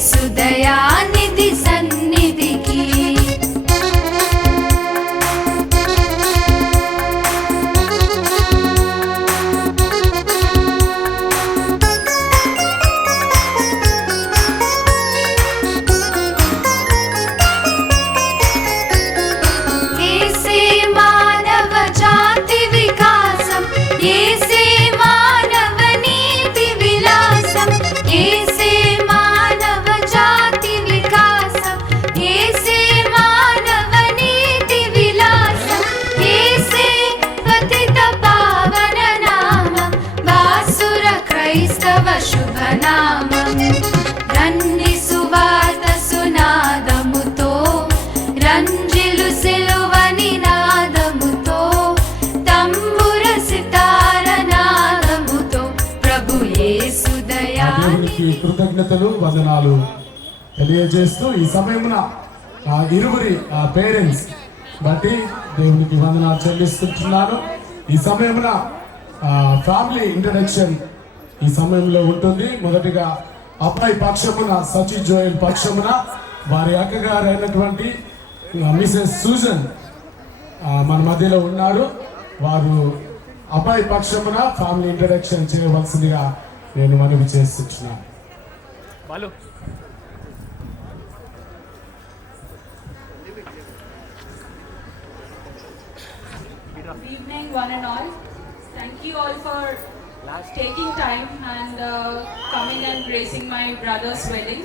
యేసు దయానిధి సన్నిధికి శుభనామం రన్ని సువార్త సునాదముతో రంజిలు సిలువని నాదముతో తంబుర సితార నాదముతో ప్రభు యేసు దయానికి కృతజ్ఞతలు వందనాలు తెలియజేస్తూ ఈ సమయమున ఇరువురి పేరెంట్స్ బట్టి దేవునికి వందనాలు చెల్లిస్తుంటున్నాను. ఈ సమయమున ఫ్యామిలీ ఇంట్రడక్షన్ ఈ సమయంలో ఉంటుంది. మొదటిగా అబ్బాయి పక్షమున సచి జోయల్ పక్షమున వారి అక్కగారు అయినటువంటి మిసెస్ సూజన్ మన మధ్యలో ఉన్నారు. వారు అబ్బాయి పక్షమున ఫ్యామిలీ ఇంట్రడక్షన్ చేయవలసిందిగా నేను మనవి చేస్తున్నాను. Good evening, one and all. Thank you all for taking time and coming and gracing my brother's wedding.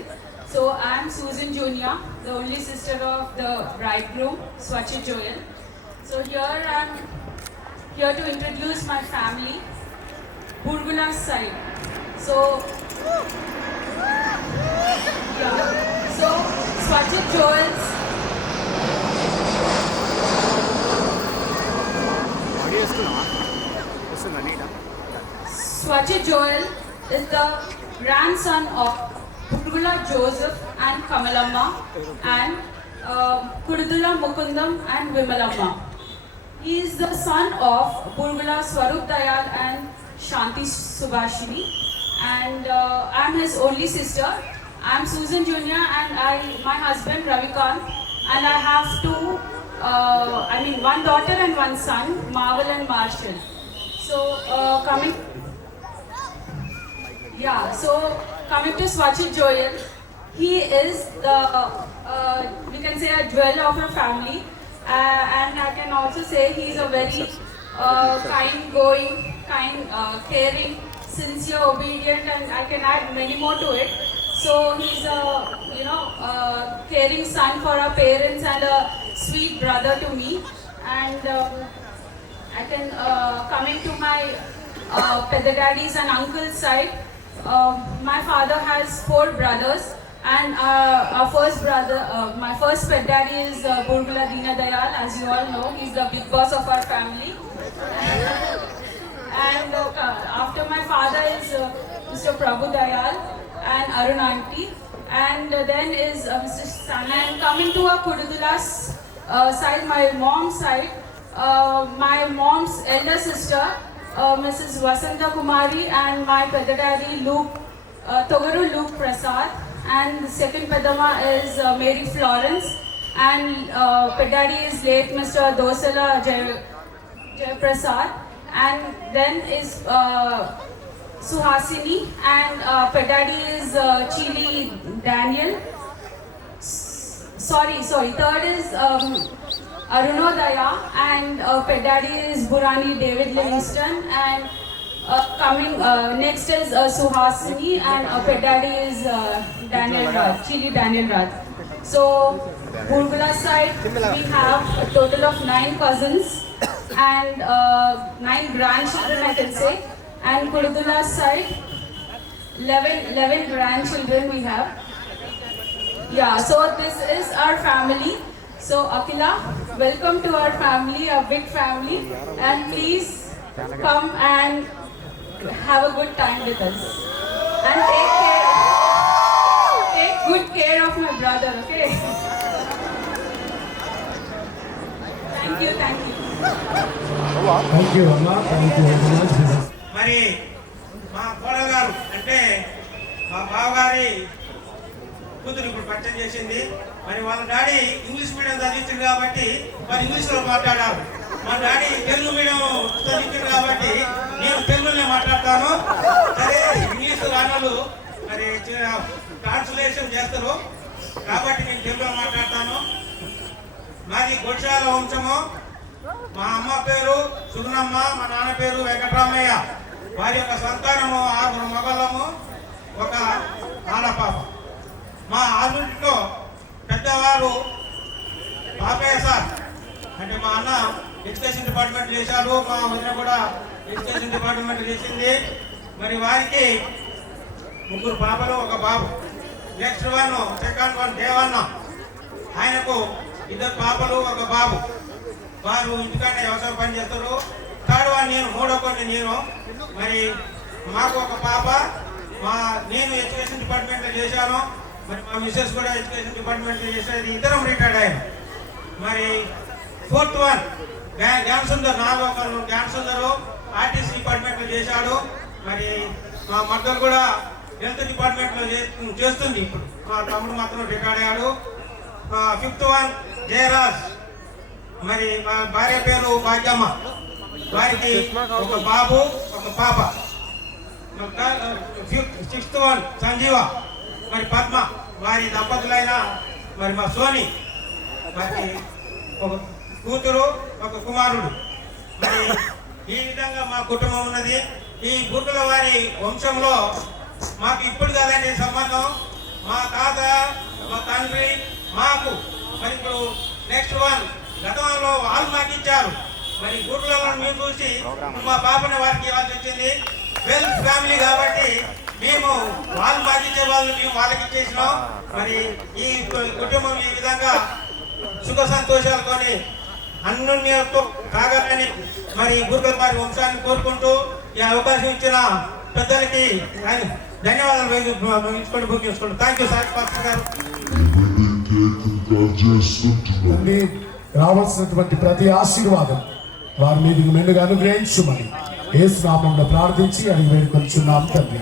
So I am Susan Junior, the only sister of the bridegroom, Swachit Joel. So here I am here to introduce my family, Burgula's side. So Swachit Joel's Swachit Joel is the grandson of Burgula Joseph and Kamalamma and Kududula Mukundam and Vimalamma. He is the son of Burgula Swarup Dayal and Shanti Subhashini, and I am his only sister. I am Susan Junior and my husband Ravikant, and I have one daughter and one son, Marvel and Marshall. So coming to Swachit Joel, he is the we can say a jewel of our family, and I can also say he is a very caring, sincere, obedient, and I can add many more to it. So he's a caring son for our parents and a sweet brother to me. And I can coming to my Pedda daddies and uncles side. My father has 4 brothers, and our first brother, my first pet daddy is Burgula Dina Dayal. As you all know, he's the big boss of our family. And after my father is Mr. Prabhu Dayal and Arun auntie, and then is Mr. Sana. And coming to our Kududula's side, my mom's side, my mom's elder sister, Mrs. Vasanta Kumari, and my Pedda daddy Togaru Luke Prasad, and the second Pedama is Mary Florence, and Pedda daddy is late Mr. Dosala Jay Prasad, and then is Suhasini, and Pedda daddy is Chili Daniel. Third is Arunodaya, and Pedda daddy is Burani David Livingston, and next is Suhasini, and Pedda daddy is Daniel Raj, Chili Daniel Raj. So Burgula side we have a total of 9 cousins and 9 grandchildren, I can say, and Kududula side 11 grandchildren we have. So this is our family. So Akila, welcome to our family, a big family, and please come and have a good time with us, and take good care of my brother, okay? Thank you. Thank you, Amma. Thank you very much. మరి మా కోడగారు అంటే మా బావగారి కూతురు ఇప్పుడు పరిచయం చేసింది. మరి వాళ్ళ డాడీ ఇంగ్లీష్ మీడియం చదివించింది కాబట్టి మరి ఇంగ్లీష్లో మాట్లాడారు. మా డాడీ తెలుగు మీడియం చదివించింది కాబట్టి నేను తెలుగులోనే మాట్లాడతాను. సరే ఇంగ్లీష్ రానోళ్ళు మరి ట్రాన్స్లేషన్ చేస్తారు కాబట్టి నేను తెలుగులో మాట్లాడతాను. మాది గొడ్శాల వంశము. మా అమ్మ పేరు సుగుణమ్మ, మా నాన్న పేరు వెంకటరామయ్య. వారి యొక్క సంతానము 6 మగళ్ళము, 1 ఆడపాప. మా ఆల్రెడీలో పెద్దవారు పాపయ్య సార్, అంటే మా అన్న ఎడ్యుకేషన్ డిపార్ట్మెంట్ చేశారు, మా వదిన కూడా ఎడ్యుకేషన్ డిపార్ట్మెంట్ చేసింది. మరి వారికి 3 పాపలు 1 బాబు. Next one second one Devanna, ఆయనకు 2 పాపలు 1 బాబు. వారు ఇంటికన్నా వ్యవసాయం పని చేస్తారు. థర్డ్ వన్ నేను, 3వ కొన్ని నేను. మరి మాకు 1 పాప. నేను ఎడ్యుకేషన్ డిపార్ట్మెంట్లో చేశాను. మరి మా మిస్సెస్ కూడా ఎడ్యుకేషన్ డిపార్ట్మెంట్లో చేసేది. ఇద్దరం రిటైర్డ్ అయ్యాను. మరి 4th వన్ జ్ఞాన్ సుందర్, 4వ జ్ఞాన్ సుందరు ఆర్టీసీ డిపార్ట్మెంట్లో చేశాడు. మరి మా మద్దలు కూడా హెల్త్ డిపార్ట్మెంట్లో చేస్తుంది. ఇప్పుడు మా తమ్ముడు మాత్రం రిటైర్డ్ అయ్యాడు. 5th వన్ జయరాజ్, మరి మా భార్య పేరు భాగ్యమ్మ. వారికి 1 బాబు 1 పాప. 6th వన్ సంజీవ, మరి పద్మ, వారి దంపతులైన మరి మా సోని, మరి 1 కూతురు 1 కుమారుడు. మరి ఈ విధంగా మా కుటుంబం ఉన్నది. ఈ గుర్తుల వారి వంశంలో మాకు ఇప్పుడు కదండి సంబంధం. మా తాత, మా తండ్రి మాకు. మరి ఇప్పుడు నెక్స్ట్ వన్ గతంలో వాళ్ళు మాకు ఇచ్చారు. మరి గుర్తులలో మేము చూసి మా పాపని వారికి ఇవ్వాల్సి వచ్చింది. వెల్త్ ఫ్యామిలీ కాబట్టి మేము వాళ్ళు మాకు ఇచ్చే వాళ్ళు మేము వాళ్ళకి ఇచ్చేసినాం. మరి ఈ కుటుంబం ఈ విధంగా సుఖ సంతోషాలతోని అన్యోన్యంతో కాగాలని మరి గురుకుల వారి వంశాన్ని కోరుకుంటూ ఈ అవకాశం ఇచ్చిన పెద్దలకి ధన్యవాదాలు ముగించుకోండి. థ్యాంక్ యూ సార్ పాస్టర్ గారు. తండ్రి, రావాల్సినటువంటి ప్రతి ఆశీర్వాదం వారి మీదకి మెండుగా అనుగ్రహించుమని యేసు నామములో ప్రార్థించి అడిగి వేడుకొంచున్నాం తండ్రి.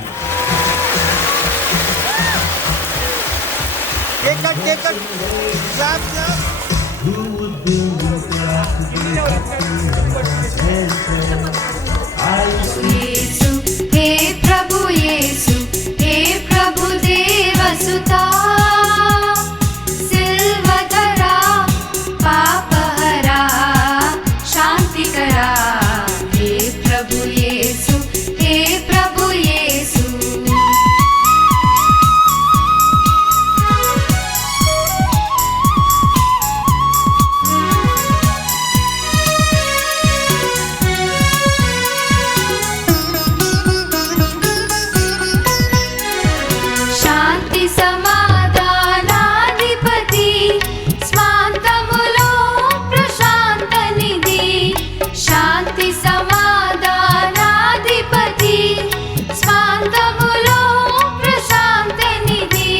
యేసు हे प्रभु येसु हे प्रभु देवसुता सिल्वधरा पापहरा शांतिकरा हे प्रभु येसु हे प्रभु येसु శాంతి సమాధానాధిపతి స్వాంతములో ప్రశాంత నిధి శాంతి సమాధానాధిపతి స్వాంతములో ప్రశాంత నిధి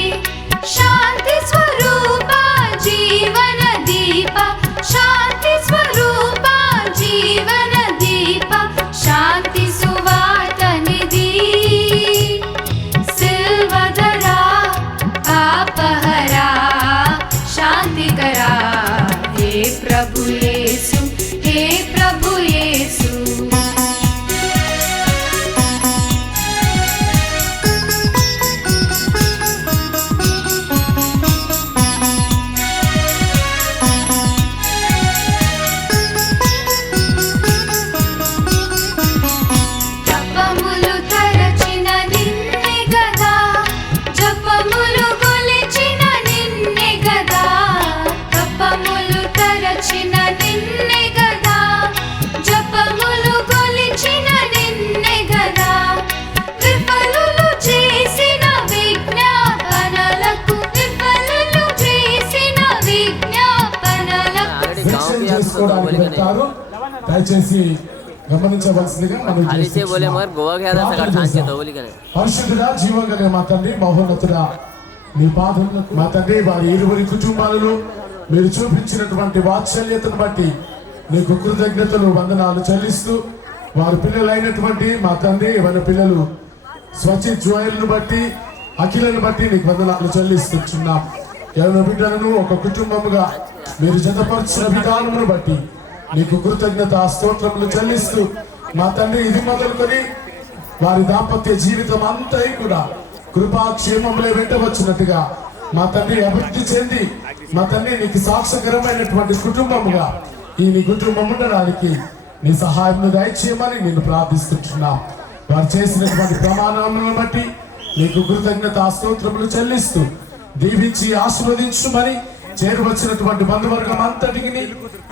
శాంతి స్వరూప జీవన దీప శాంతి స్వరూప జీవన దీప శాంతి సువార్త నిధి सिल्वधरा पापहरा शांतिकरा हे प्रभु येसु हे प्रभु येसु జపములు తరచిన నిన్నే గదా జపములు కొలిచిన నిన్నే గదా జపములు తరచిన నిన్నే గదా జపములు కొలిచిన నిన్నే గదా విఫలులు చేసిన విజ్ఞాపనలకు విఫలులు చేసిన విజ్ఞాపనలకు శిక్షణ చేసుకోవడానికి వెళ్తారు. దయచేసి గమనించవలసిందిగా మనం से बोले मगर गोवा गया था सका ठान के तो बोली करे పరిశుద్ధుడా జీవంగల మా తండ్రి, మహోన్నతుడా మీ పాదములకు మా తండ్రి వారి 20 కుటుంబాలలో మీరు చూపించినటువంటి వాత్సల్యతను బట్టి నీకు కృతజ్ఞతలు వందనాలు చెల్లిస్తూ వారి పిల్లలైనటువంటి మా తండ్రి వారి పిల్లలు స్వచ్ఛ జోయల్ను బట్టి అఖిలను బట్టి నీకు వందనాలు చెల్లిస్తున్నాం. ఎవరి బిడ్డలను ఒక కుటుంబముగా మీరు జతపరిచిన విధానమును బట్టి నీకు కృతజ్ఞత స్తోత్రములు చెల్లిస్తూ మా తండ్రి ఇది మొదలుకొని వారి దాంపత్య జీవితం అంతా కూడా కృపాక్షేమములే వెంటవచ్చినట్టుగా మా తండ్రి అభివృద్ధి చెంది మా తండ్రి నీకు సాక్షకరమైనటువంటి కుటుంబముగా ఈ నీ కుటుంబం ఉండడానికి నీ సహాయం దయచేయమని నేను ప్రార్థిస్తున్నాం. వారు చేసినటువంటి ప్రమాణాలను బట్టి నీకు కృతజ్ఞత స్తోత్రములు చెల్లిస్తూ దీవించి ఆశీర్వదించుమని చేరువచ్చినటువంటి బంధువర్గం అంతటికి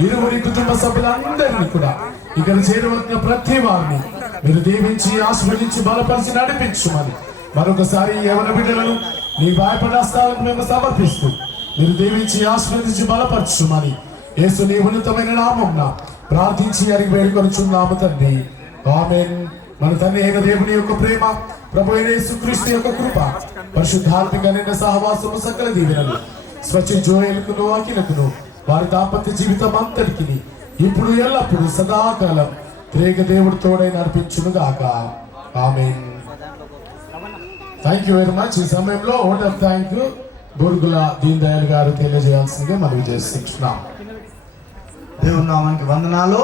ఇరువురి కుటుంబ సభ్యులందరినీ కూడా ఇక్కడ చేరువచ్చిన ప్రతి వారిని మీరు దీవించి ఆశీర్వదించి బలపరిచి నడిపించుమని మరొకసారి యవన బిడ్డలను నీ భయపడాస్తాలకు మేము సమర్పిస్తూ మీరు దీవించి ఆశీర్వదించి బలపరచుమని యేసు నీ ఉన్నతమైన నామమున ప్రార్థించి అడిగి వేడుకొనుచున్నాము తండ్రి. ఆమేన్. మన తండ్రి అయిన దేవుని యొక్క ప్రేమ, ప్రభు అయిన యేసుక్రీస్తు యొక్క కృప, పరిశుద్ధాత్మిక నిన్న సహవాసము సకల దీవెనలు స్వచ్ఛ జోయలకును అఖిలకును వారి దాంపత్య జీవితం అంతటికి ఇప్పుడు ఎల్లప్పుడు సదాకాలం త్రేక దేవుడు తోడై నడిపించును గాక. ఆమేన్. Thank you very much. ఈ సమయంలో vote of thank you Burgula Deen Dayal గారు తెలియజేయాల్సిందిగా మనవి చేస్తున్నాం. దేవుని నామానికి వందనాలు.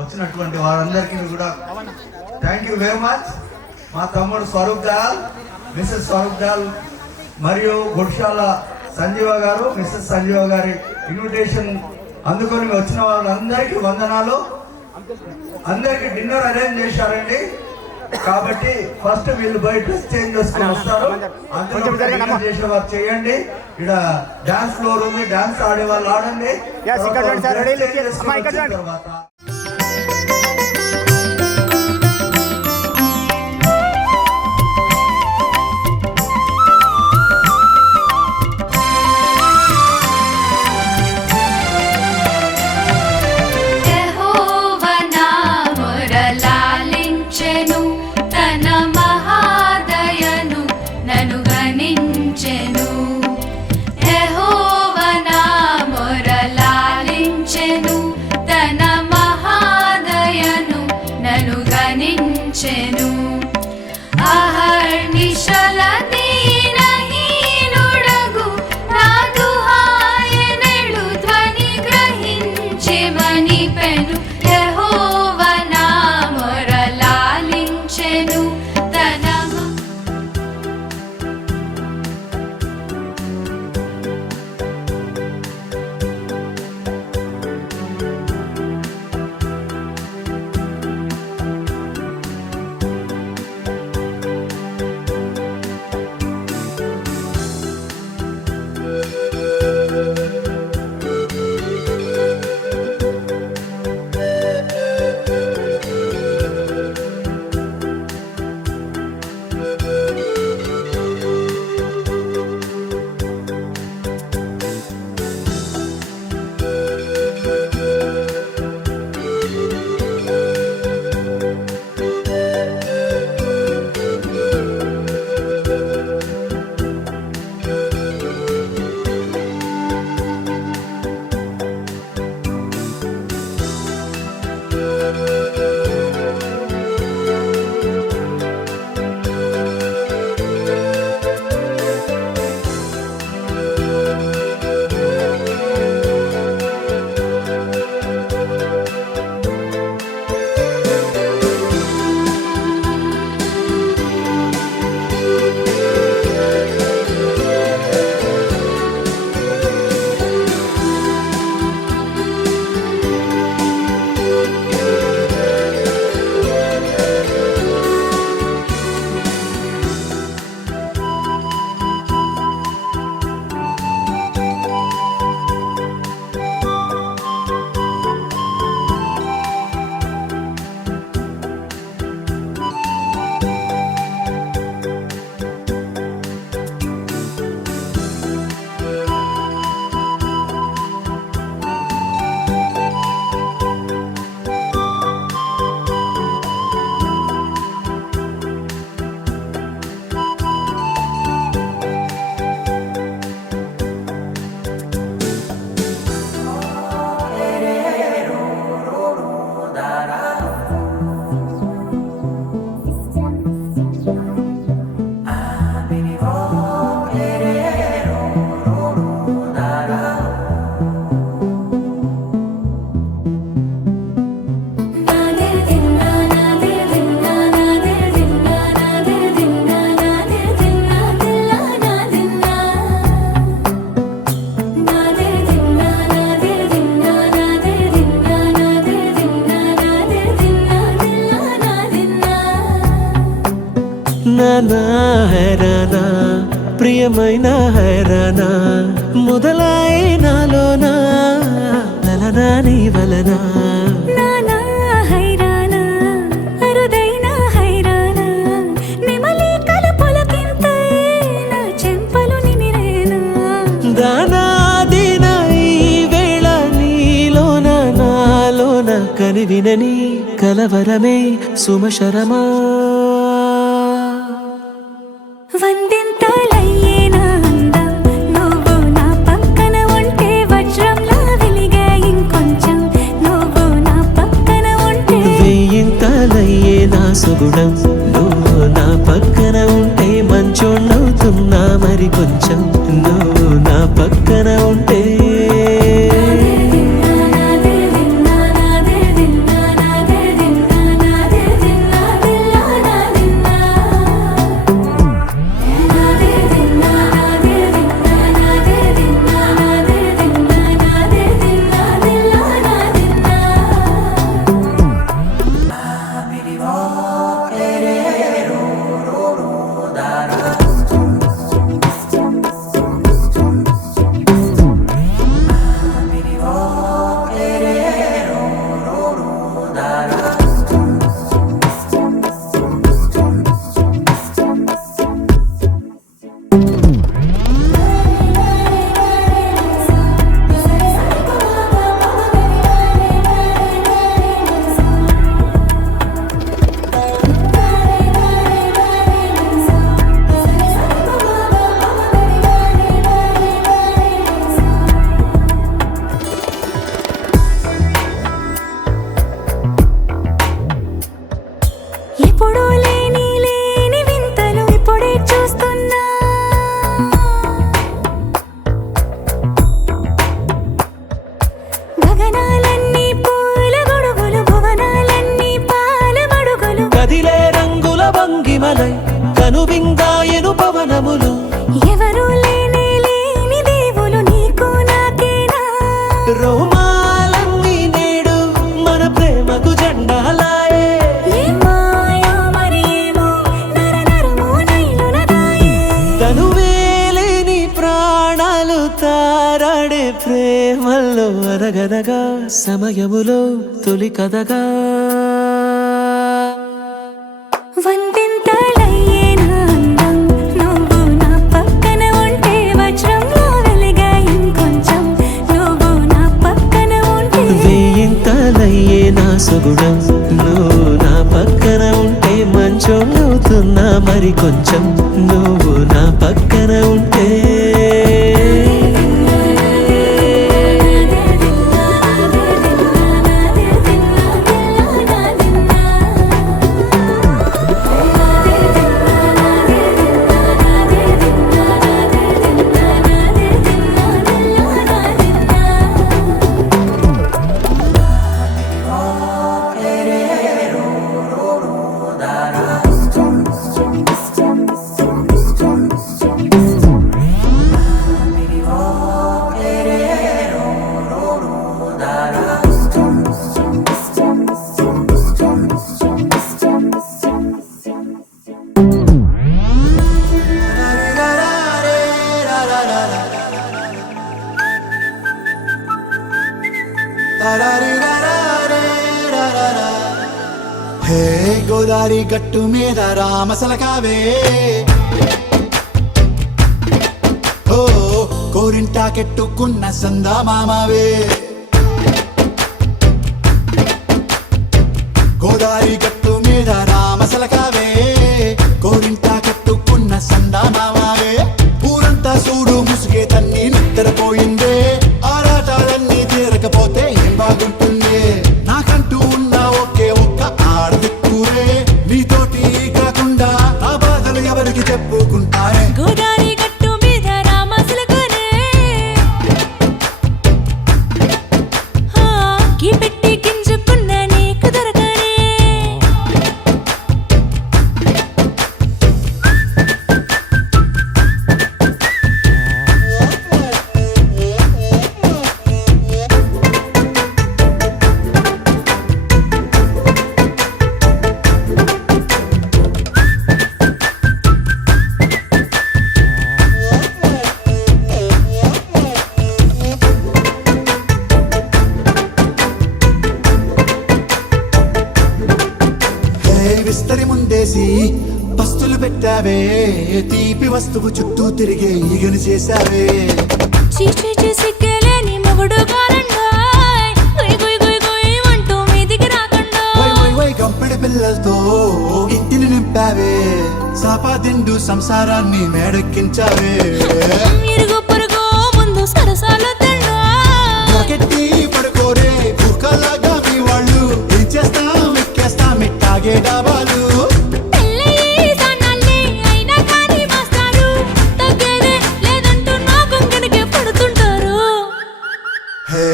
వచ్చినటువంటి వారందరికీ కూడా థ్యాంక్ యూ వెరీ మచ్. మా తమ్ముడు స్వరూప్ దయాల్, మిస్సెస్ స్వరూప్ దయాల్ మరియు గుడిశాల సంజీవ గారు, మిస్సెస్ సంజీవ గారి ఇన్విటేషన్ అందుకొని వచ్చిన వాళ్ళందరికీ వందనాలు. అందరికీ డిన్నర్ అరేంజ్ చేశారండి. కాబట్టి ఫస్ట్ వీళ్ళు పోయి డ్రెస్ చేంజ్ చేసుకుని వస్తారు. అందులో డిన్నర్ చేసే వారు చేయండి. ఇక్కడ డాన్స్ ఫ్లోర్ ఉంది, డాన్స్ ఆడే వాళ్ళు ఆడండి. తర్వాత యెహోవా నా మొర లాలించెను, తన నా హైరానా ప్రియమైన హైరానా మొదలాయి నాలోనా లలనా నీ వలనా నానా హైరానా అరుదైన హైరానా నెమలి కలుపులకింతై నా చెంపలు నిమిరేనా దానాదిన ఈ వేళ నీలోన నాలోన కనివినని కలవరమే సుమశరమా వందింతలయ్యేనా అందం నువ్వు నా పక్కన ఉంటే వజ్రంలా వెలిగే ఇంకొంచెం నువ్వు నా పక్కన ఉంటే వెయ్యింతలయ్యే నా సుగుణం నువ్వు నా పక్కన ఉంటే మంచోణ్ణవుతున్నా మరి కొంచెం నువ్వు నా పక్కన ఉంటే ఎప్పుడూ లేని వింతలు ఇప్పుడే చూస్తున్నా గగనాలన్నీ పూల గొడుగులు భువనాలన్నీ పాల మడుగులు కదిలే రంగుల భంగిమలై కనువిందాయను పవనములు ఎవరూ లేని దేవులు నీకు నాకేనా రోమాలన్నీ నేడు మన ప్రేమకు జెండాలాయే ఏ మాయో మరి ఏమో నరనరమో నైలునదాయే తనువేలేని ప్రాణాలు తారాడే ప్రేమల్లో అనగనగా సమయములో తొలి కథగా వందింతలయ్యేనా అందం నువ్వు నా పక్కన ఉంటే వజ్రంలా వెలిగే ఇంకొంచెం నువ్వు నా పక్కన ఉంటే వెయ్యింతలయ్యే నా సుగుణం నువ్వు నా పక్కన ఉంటే మంచోణ్ణవుతున్నా మరి కొంచెం నువ్వు నా పక్కన ఉంటే హే గోదారి గట్టు మీద రామసలకావే ఓ కోరింటాకెట్టుకున్న సందా మామావే గోదారి గట్టు మీద రామసలకావే కోరింటాకెట్టుకున్న సందా మామావే ఊరంతా చూడు ముసుగే తన్ని నిద్రపోయిందే ఆరాటాలన్నీ తీరకపోతే ఏం బాగుంటుంది నాకంటూ ఉన్న ఒకే ఒక్క ఆడదిక్కురే నీతోటి కాకుండా నా బాధలు ఎవరికి చెప్పుకుంటారే గోదారి గట్టు మీద రామసలకనే పెట్టి గింజుకున్న నీకు దొరకనే పెట్టావే తీపి వస్తువు చుట్టూ తిరిగే ఈగని చేశావే చీచి సిగ్గలేని మొగుడు కారండాయ్ గుయ్ గుయ్ గుయ్ గుయ్ అంటూ మీదికి రాకండా వై వై వై గంపెడి పిల్లలతో ఇంటిని నింపావే సాపాదిండు సంసారాన్ని మేడెక్కించావే ఇరుగు పొరుగు ముందు సరసాలొద్దండా రాకెట్టి పడుకోరే కుక్కలాగా మీ వాళ్ళు ఏం చేస్తాం ఎక్కేస్తాం ఇట్టాగే డాబాలు పెళ్ళయి సన్నాళ్ళే అయినా కానీ మాస్తారు తగ్గేదే లేదంటూ నా కొంగనికే పడుతుంటారు హే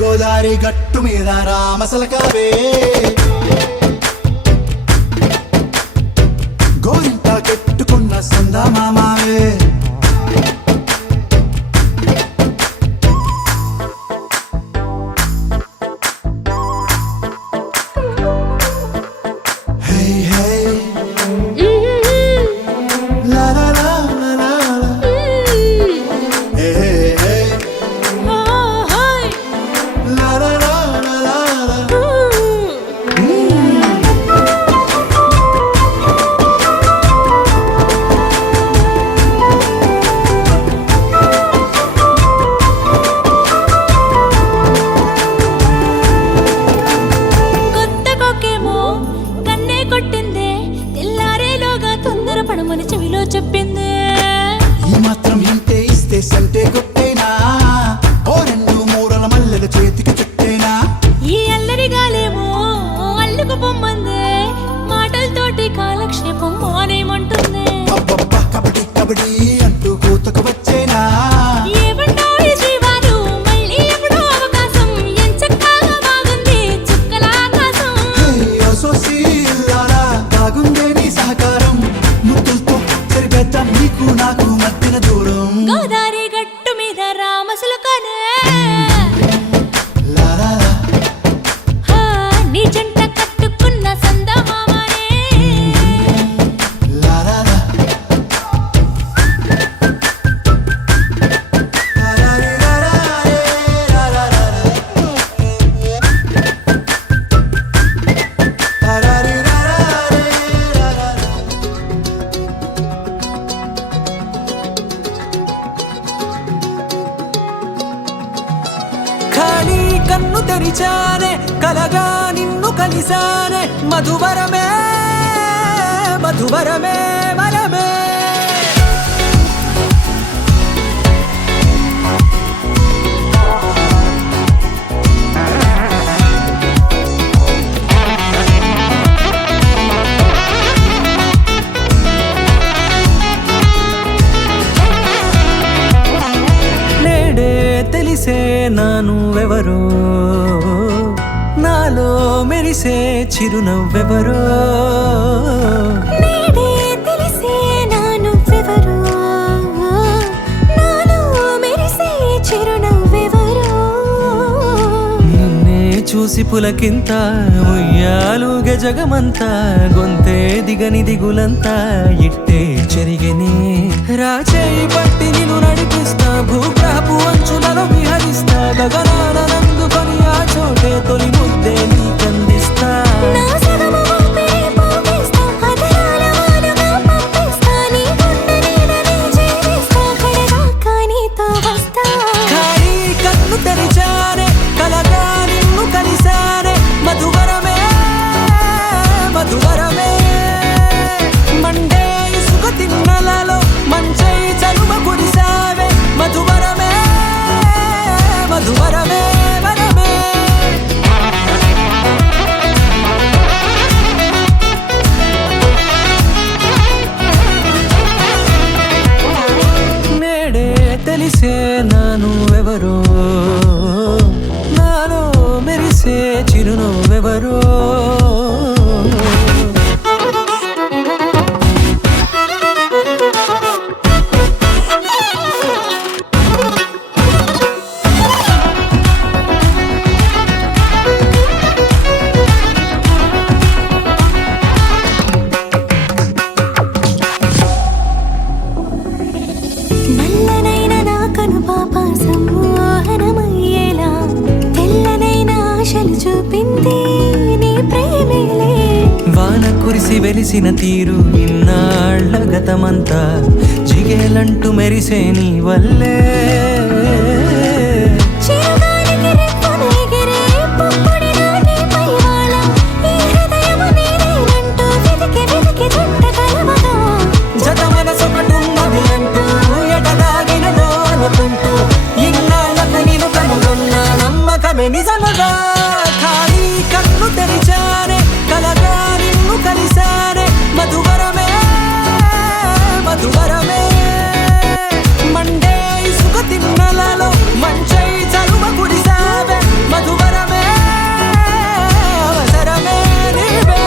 గోదారి గట్టు మీద రామసలకావే గోరింట కెట్టుకున్న సందమామావే హే హే లా లా లా లా లా లా. హే హే ఓహోయ్ లా లా లా లా లా లా. కొత్త కొక్కేమో కన్నే కొట్టిందే తెల్లారేలోగా తొందర పడమని చెవిలో చెప్పిందే ఈ మాత్రం ఇంటే ఇస్తే సంటే కొట్టేనా ఓ రెండు మూరల మల్లెల చేతికి చుట్టేనా ఈ అల్లరి గాలేమో అల్లుకు పొమ్మందే మాటలతోటి కాలక్షేపం మానేమంటుంది అబ్బబ్బా కబడ్డీ కబడ్డీ అంటూ కూతకు వచ్చేనా ఏమంటావు శ్రీవారు మళ్ళీ ఎప్పుడో అవకాశం ఎంచక్కాగా బాగుంది చుక్కల ఆకాశం హే సోసి ఇల్లారా బాగుందే నీ సహకారం ముద్దులతో సరిపెద్దాం నీకు నాకు మధ్యన దూరం గోదారి గట్టు మీద రామసులకనే లా లా లా. హా, నీ జంట కట్టుకున్న సందమామనే లా లా లా. లా లా రే లా లా రే లా లా లా లా. లా లా రే లా లా రే లా లా లా. ఖాళీ కన్ను తెరిచానే కలగా నిన్ను కలిసానే మధువరమే మధువరమే వరమే నేడే తెలిసే నానువెవరో నాలో మెరిసే చిరునవ్వెవరో నేడే తెలిసే నానువ్వెవరో నాలో మెరిసే చిరునవ్వెవరో నిన్నే చూసి పులకింత ఉయ్యాలుగ జగమంతా గొంతే దిగని దిగులంతా ఇట్టే చెరిగెనే రాచేయి పట్టి నిన్ను నడిపిస్తా భూగ్రహపు అంచులలో విహరిస్తా గగనాన నందుకొని ఆ చోటే తొలి ముద్దే నీకందిస్తా నా సగము ఊపిరి పోగిస్తా అధరాల వాలుగా పంపిస్తా నీ గుండె నీడనే చేరిస్తా కడదాకా నీతో వస్తా ఖాళీ కన్ను తెరిచానే కలగా నిన్ను కలిసానే మధువరమే మధువరమే మండే ఇసుక తిన్నలలో మంచై చలువ కురిసావే మధువరమే మధువరమే వరమే నేడే తెలిసే నానువెవరో నాలో మెరిసే చిరునవ్వెవరో నల్లనైన నా కను పాప సమ్మోహనమై మురిసి వెలిసిన తీరు ఇన్నాళ్ళ గతమంతా జిగేలంటూ మెరిసే నీ వల్లే చిరుగాలికి రెప్పలు ఎగిరే పుప్పొడిలో నీ పైవాళ ఈ హృదయము నీదేనంటూ వెతికి వెతికి జంట కలవగా జత మనసొకటున్నది అంటూ ఎటదాగినదో అనుకుంటూ ఇన్నాళ్ళకు నేను కనుగొన్న నమ్మకమే నిజముగా ఖాళీ కన్ను తెరిచానే కలగా నిన్ను కలిసానే మధువరమే మధువరమే మండే ఇసుక తిన్నలలో మంచై చలువ కుడిసావే మధువరమే అవసరమే నీవే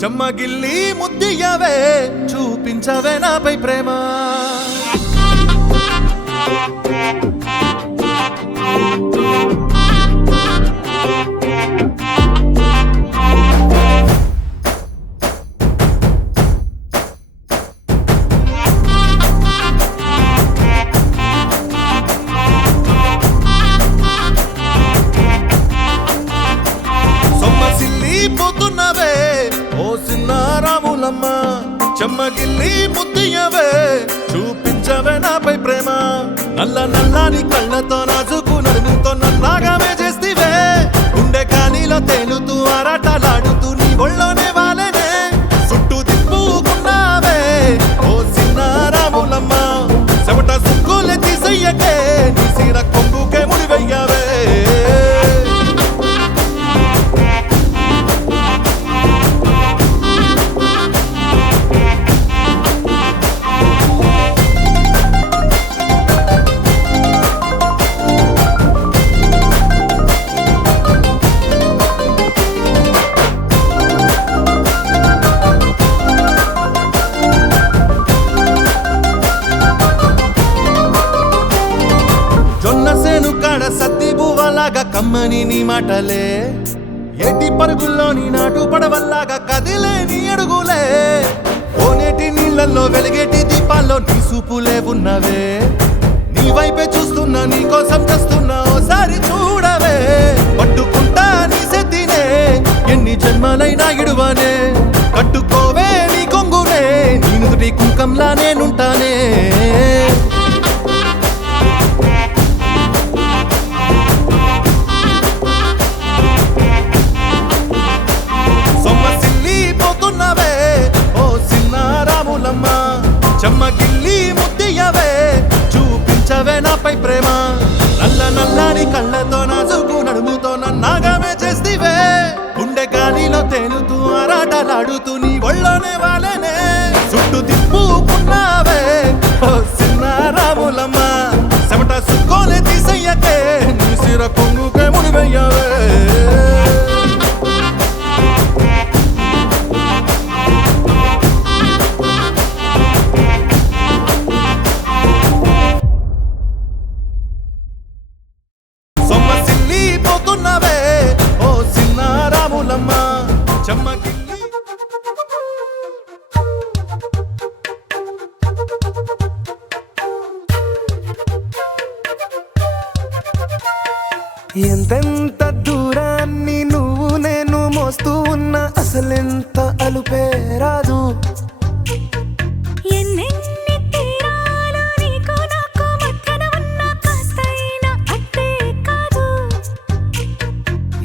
చెమ్మగిల్లి ముద్దియవే చూపించవే నాపై ప్రేమ సొమ్మసిల్లి పోతున్నవే ఓ సిన్నారాములమ్మ చెమ్మగిల్లి ముద్దియవే చూపించవే నాపై ప్రేమ నల్ల నల్లాని కళ్ళతో నాజుకు నడుముతో నన్నాగామే చేస్తివే గుండె కానీలో తేలుతూ ఆరాటలాడుతూ నీ ఒళ్ళోనే వాలేనే చుట్టూ తిప్పుకున్నావే ఓ సిన్నారాములమ్మ చెమట సుక్కులే తీసయ్యకే నీ సీర కొంగుకే ముడివయ్యావే జొన్నసేను కాడ సత్తి బువ్వలాగా కమ్మని నీ మాటలే ఏటి పరుగుల్లోని నాటు పడవల్లాగా కదిలే నీ అడుగులే ఓనేటి నీళ్ళల్లో వెలిగేటి దీపాల్లో నీ సూపులే ఉన్నవే నీ వైపే చూస్తున్నా నీ కోసం చేస్తున్నా ఓసారి చూడవే పట్టుకుంటా నీ సెత్తినే ఎన్ని జన్మలైనా ఇడువనే కట్టుకోవే నీ కొంగునే నీ నుదుటి కుంకంలా నేనుంటానే సొమ్మసిల్లి పోతున్నవే ఓ సిన్నారాములమ్మ చెమ్మగిల్లి ముద్దియవే చూపించవే నాపై ప్రేమ నల్ల నల్లాని కళ్ళతో నాజుకు నడుముతో నన్నాగమే చేస్తివే గుండె గాలిలో తేలుతూ ఆరాటలాడుతూ నీ ఒళ్ళోనే వాలేనే చుట్టూ తిప్పుకున్నావే ఓ సిన్నారాములమ్మ చెమట సుక్కోలే తీసయ్యకే నీ సిర కొంగుకే ముడివయ్యావే సొమ్మసిల్లి పోతున్నవే ఓ సిన్నారాములమ్మ చెమ్మగిల్లి ఎంతెంత దూరాన్ని నువ్వు నేను మోస్తూ ఉన్నా అసలెంత అలుపే రాదు ఎన్నెన్ని తీరాలు నీకు నాకు మధ్యన ఉన్న కాస్తైనా అట్టే కాదు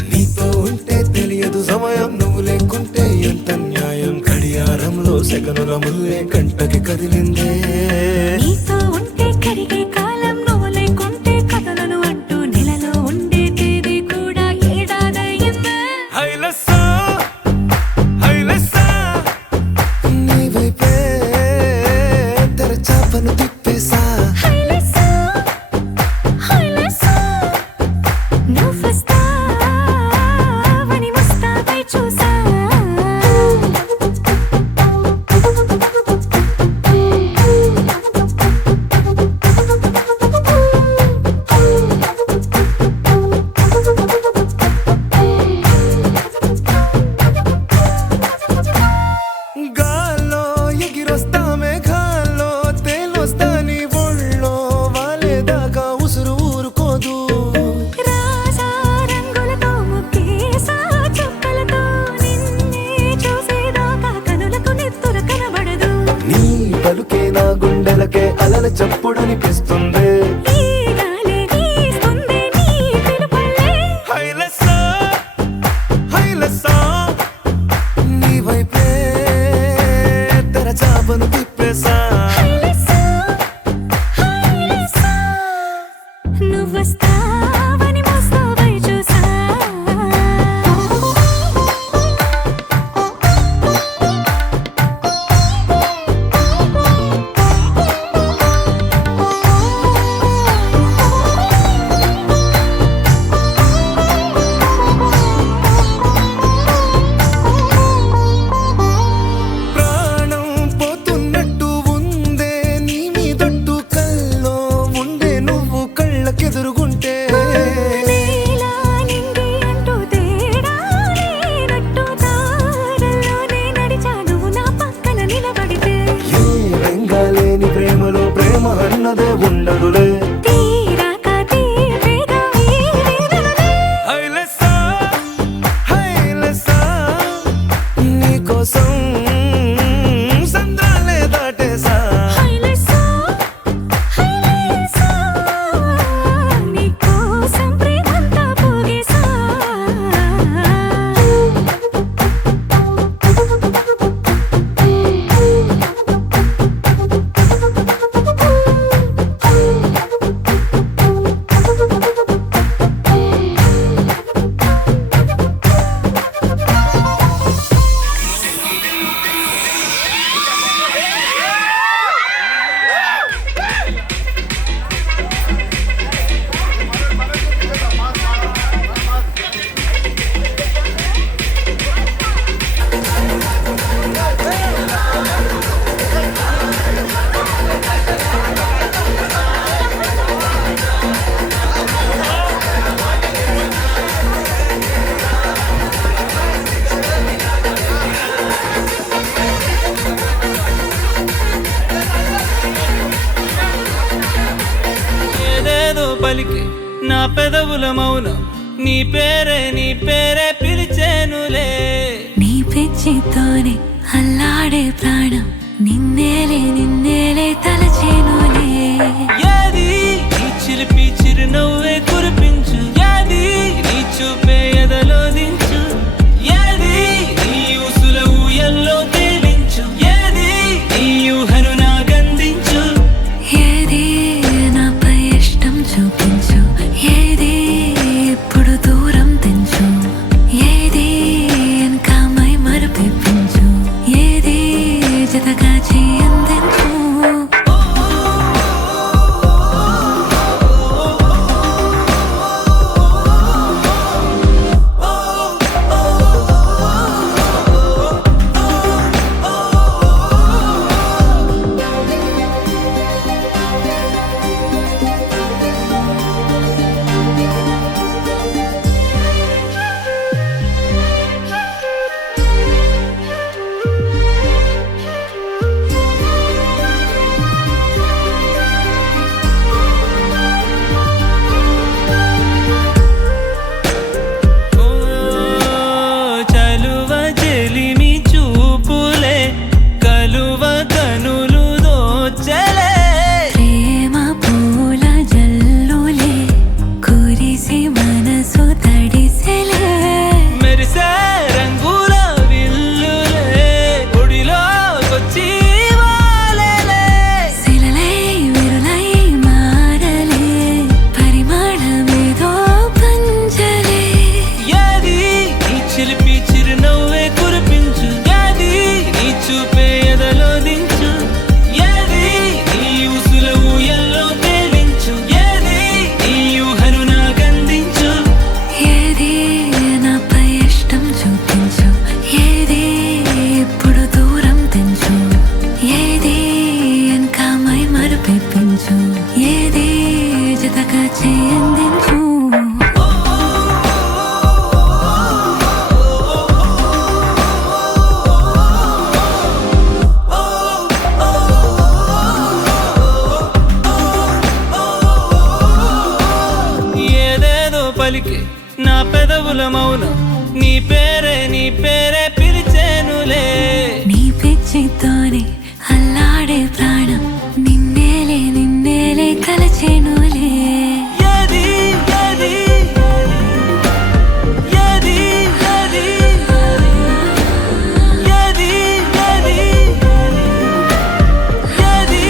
నీతో ఉంటే తెలియదు సమయం నువ్వు లేకుంటే ఎంత న్యాయం గడియారంలో సెకనుల ముల్లే కంటకి కదిలిందే నీతో ఉంటే కరిగే కాలం నువ్వు లేకుంటే కథలను అంటూ నెలలో ఉండే తేదీ కూడా ఏడాదయ్యిందే హైలెస్సా హైలెస్సా నీ ఉసురు ఊరుకోదు. రాజా రంగులతో ముక్కేసా చుక్కలతో నిన్నే చూసేదాకా కనులకు నెత్తురు కనబడదు. నీ పలుకే నా గుండెలకే అలల చప్పుడనిపిస్తుంది. ఈ గాలి వీస్తుంది నీ పిలుపులే. హైలెస్సా హైలెస్సా నీ వైపే తెరచాపను తిప్పేసా. హైలెస్సా, హైలెస్సా, నువ్వొస్తావని మోస్తావై చూసా. ప్రాణం పోతున్నట్టు ఉందే నీ మీదొట్టు కల్లో ఉండే నువ్వు కళ్ళకెదురుగుంటే. నీలా నింగి అంటూ తేడా లేనట్టు తారల్లోనే నడిచా నువ్వు నా పక్కన నిలబడితే. ఏ వెంగాలేని ప్రేమలో ప్రేమ అన్నదే ఉండదులే. తీరాక తీపేగా ఈ వేదనలే. హైలెస్సా హైలెస్సా నీకోసం సంద్రాలే దాటేసా. హైలెస్సా, హైలెస్సా, నీకోసం ప్రేమంతా పోగేసా. ఏదేదో పలికి నా పెదవుల మౌనం నీ పేరే పిలిచేనులే. నీ పిచ్చితోనే అల్లాడే ప్రాణం నిన్నేలే తలచేనులే. ఏది నీ చిలిపి చిరునవ్వే కురిపించు. ఏది నీ చూపే ఎదలో దించు. ఏది నీ ఊసుల ఊయల్లో తేలించు. ఏది నీ ఊహను నాగందించు. ఏది నాపై ఇష్టం చూపించు. ఏది ఇప్పుడు దూరం తెంచు. ఏది ఇంకా మై మరపిపించు. ఏది జతగా చేయందించు. ఓ చలువ చెలిమి చూపులే కలువ కనులు దోచలే. ప్రేమ పూల జల్లులే కురిసి మనసు తడిసెలే. మెరిసే రంగుల విల్లులే ఒడిలోకొచ్చి వాలేలే. శిలలై విరులై మారలే పరిమాణమేదో పంచలే. ఏది నీ చిలిపి చిరునవ్వే కురిపించు. ఏది నీ చూపే ఎదలో దించు. ఏది నీ ఊసుల ఊయల్లో తేలించు. ఏది నీ ఊహను నాగందించు. ఏది నాపై ఇష్టం చూపించు. ఏది ఇప్పుడు దూరం తెంచు. ఏది ఇంకా మై మరపిపించు. ఏది జతగా చేయందించు. పలికే నా పెదవుల మౌనం నీ పేరే పిలిచేనులే. నీ పిచ్చితోనే అల్లాడే ప్రాణం నిన్నేలే కలచేనులే. ఏది ఏది ఏది ఏది ఏది ఏది ఏది ఏది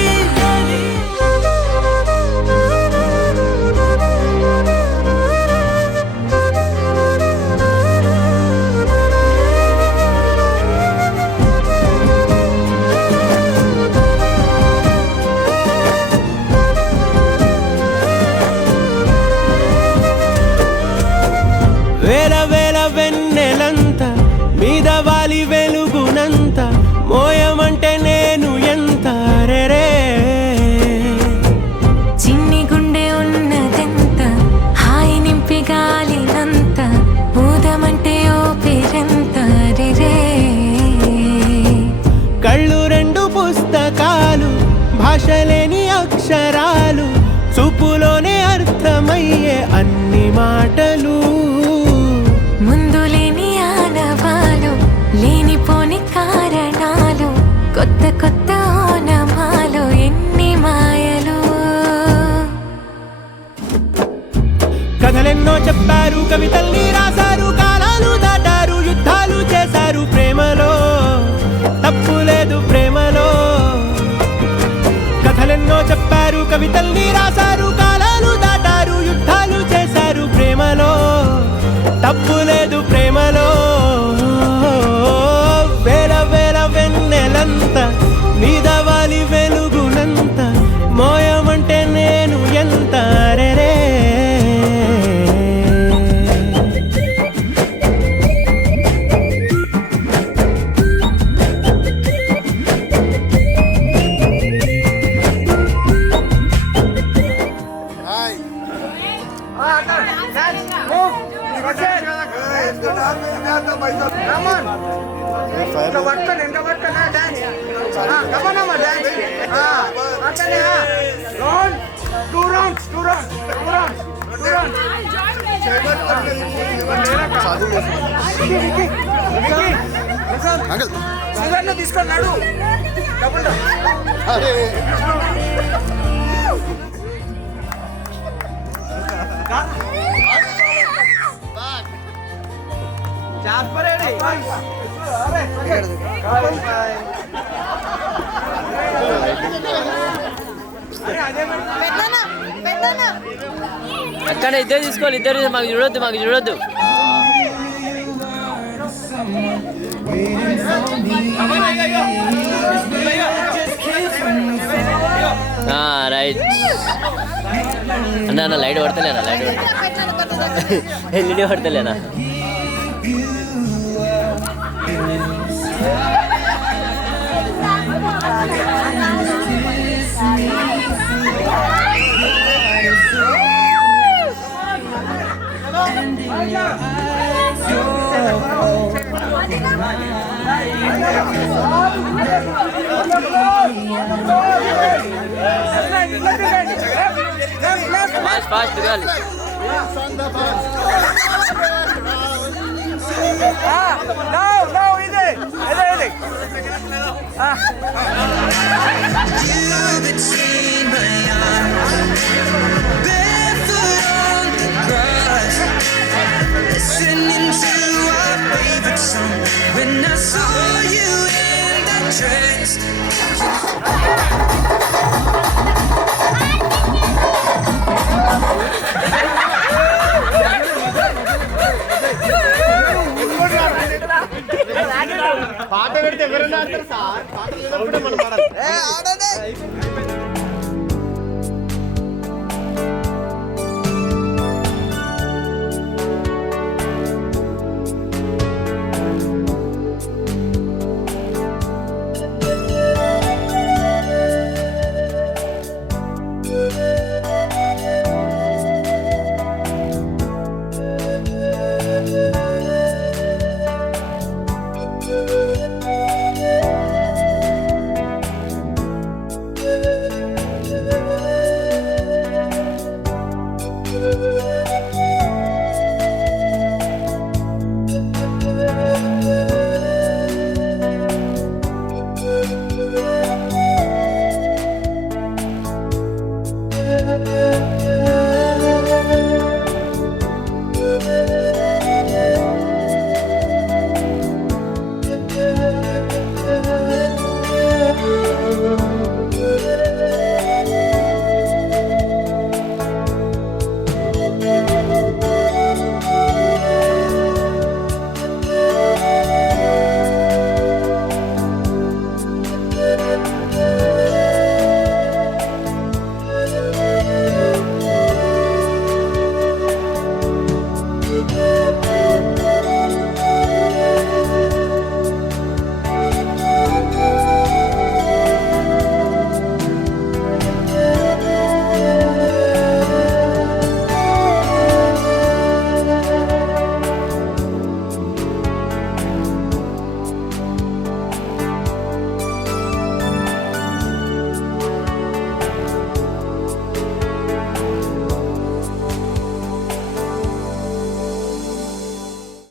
వేల వేల వెన్నెలంత మీద వాలి వెలుగునంత మోయమంటే నేను ఎంత రే. చిన్ని గుండె ఉన్నదెంత హాయి నింపి గాలినంత ఊదమంటే ఓ పేరెంత రే. కళ్ళు రెండు పుస్తకాలు భాష లేని అక్షరాలు చూపులోనే అర్థమయ్యే అన్ని మాటలు. ముందు లేని ఆనవాలు లేనిపోని కారణాలు కొత్త కొత్త ఓనమాలు ఎన్ని మాయలు. కథలెన్నో చెప్పారు కవితల్ని రాశారు కాలాలు దాటారు యుద్ధాలు చేశారు ప్రేమలో తప్పు లేదు ప్రేమలో. కథలెన్నో చెప్పారు కవితల్ని రాశారు కాలాలు దాటారు యుద్ధాలు చేశారు ప్రేమలో తప్పు లేదు ప్రేమలో. వేల వేల వెన్నెలంత మీద వాలి వెలుగునంత మోయమంటే నేను ఎంత రే. తీసుకున్నాడు అక్కడ ఇద్దరు తీసుకోవాలి, ఇద్దరు మాకు చూడొద్దు. రైట్ అన్న లైట్ పడతలేనా ఎల్ఈడి పడతలేనా. ఫాస్ట్ తిరగాలి. Listening to our favorite song when I saw you in that dress. పాట పెడితే ఎవరైనా ఆడతారు సార్. పాట మనం పాడాలి. Thank you.